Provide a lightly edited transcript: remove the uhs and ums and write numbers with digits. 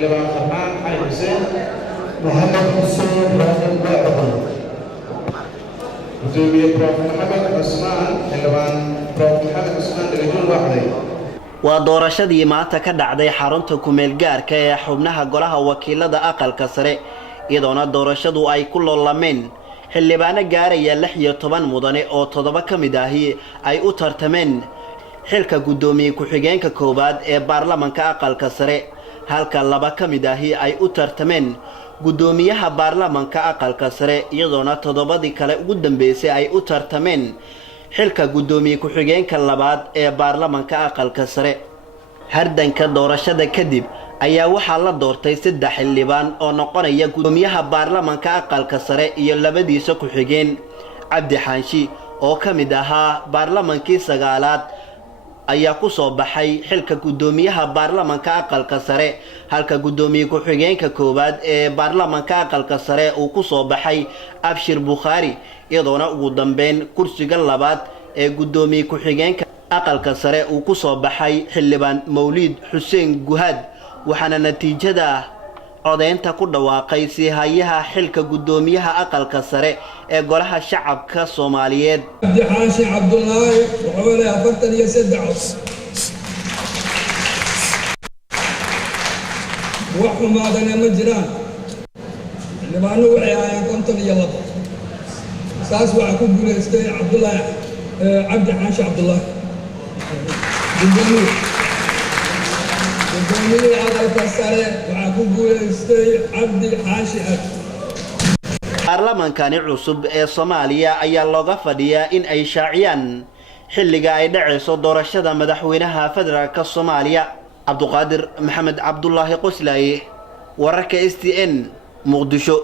حلبان فرحان علي حسين محمد حسين رادم باعظم gudoomiye Prof Maxamed Cusmaan xildhibaan Prof Maxamed Cusmaan dhagajul waxday waa doorashadii maanta ka dhacday xarunta kumeel gaarka ee xubnaha golaha wakiilada aqalka sare iyadoona doorashadu ay ku loolameen xildhibaano gaaraya 16 mudane oo 7 kamid ahi ay u tartameen xilka gudoomiye ku-xigeenka koobaad ee baarlamaanka aqalka sare halka 2 kamid ahi ay u tartameen gudoomiyaha baarlamaanka aqalka sare iyadoona 7 kale ugu dambeysay ay u tartameen xilka gudoomiye ku-xigeenka labaad ee baarlamaanka aqalka sare hardanka doorashada kadib ayaa waxaa la doortay 3 xildhibaan oo noqonaya gudoomiyaha baarlamaanka aqalka sare iyo labadiisa ku-xigeen Cabdi Xaanshi oo kamid ahaa baarlamaankii 9aad ayaa ku soo baxay xilka gudoomiyaha baarlamaanka aqalka sare halka gudoomiye ku-xigeenka koobaad ee baarlamaanka aqalka sare uu ku soo baxay Abshir Bukhari iyadoona ugu dambeyn kursiga labaad ee gudoomiye ku-xigeenka aqalka sare uu ku soo baxay xildhibaan Mawlid Xuseen Guhad waxaana natiijada codeynta ku dhawaaqay si hayaha xilka gudoomiyaha aqalka sare ee golaha shacabka Soomaaliyeed Cabdi Xaashi Cabdullaahi wuxuu leeyahay 43 وحمادنا مجران لما نوعي هاي كنتم يلا ساس وعكوب بوليستي عبد الله عبد حاشي عبد الله بالدنيا هذا الكسرة وعكوب بوليستي عبد حاشي baarlamaankani cusub ee Soomaaliya ayaa looga fadhiyaa in ay shaaciyaan xilliga ay dhacayso doorashada madaxweynaha federaalka Soomaaliya Abduqaadir Maxamed Cabdullaahi Qoslaaye wararka STN Muqdisho